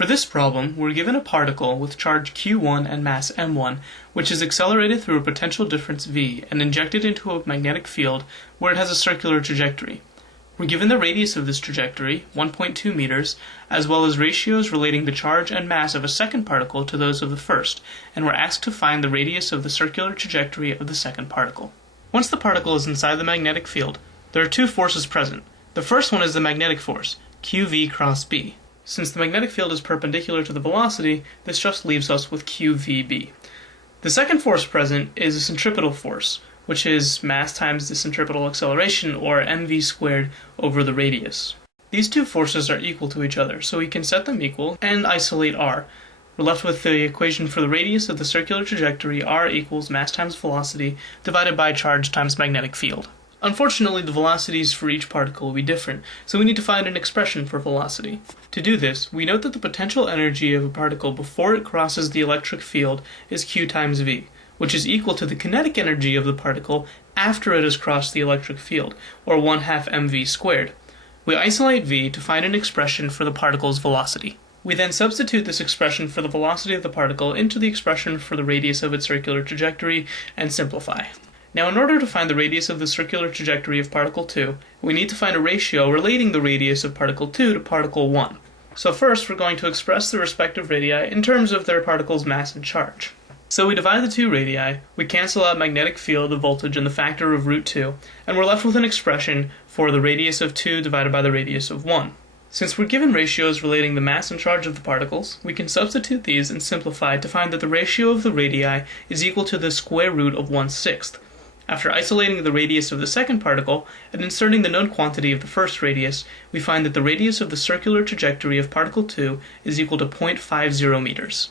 For this problem, we're given a particle with charge q1 and mass m1, which is accelerated through a potential difference v and injected into a magnetic field where it has a circular trajectory. We're given the radius of this trajectory, 1.2 meters, as well as ratios relating the charge and mass of a second particle to those of the first, and we're asked to find the radius of the circular trajectory of the second particle. Once the particle is inside the magnetic field, there are two forces present. The first one is the magnetic force, qv cross b. Since the magnetic field is perpendicular to the velocity, this just leaves us with qvb. The second force present is a centripetal force, which is mass times the centripetal acceleration, or mv squared, over the radius. These two forces are equal to each other, so we can set them equal and isolate r. We're left with the equation for the radius of the circular trajectory, r equals mass times velocity, divided by charge times magnetic field. Unfortunately, the velocities for each particle will be different, so we need to find an expression for velocity. To do this, we note that the potential energy of a particle before it crosses the electric field is q times v, which is equal to the kinetic energy of the particle after it has crossed the electric field, or 1/2 mv squared. We isolate v to find an expression for the particle's velocity. We then substitute this expression for the velocity of the particle into the expression for the radius of its circular trajectory and simplify. Now, in order to find the radius of the circular trajectory of particle 2, we need to find a ratio relating the radius of particle 2 to particle 1. So first, we're going to express the respective radii in terms of their particle's mass and charge. So we divide the two radii, we cancel out magnetic field, the voltage, and the factor of root 2, and we're left with an expression for the radius of 2 divided by the radius of 1. Since we're given ratios relating the mass and charge of the particles, we can substitute these and simplify to find that the ratio of the radii is equal to the square root of 1/6. After isolating the radius of the second particle and inserting the known quantity of the first radius, we find that the radius of the circular trajectory of particle 2 is equal to 0.50 meters.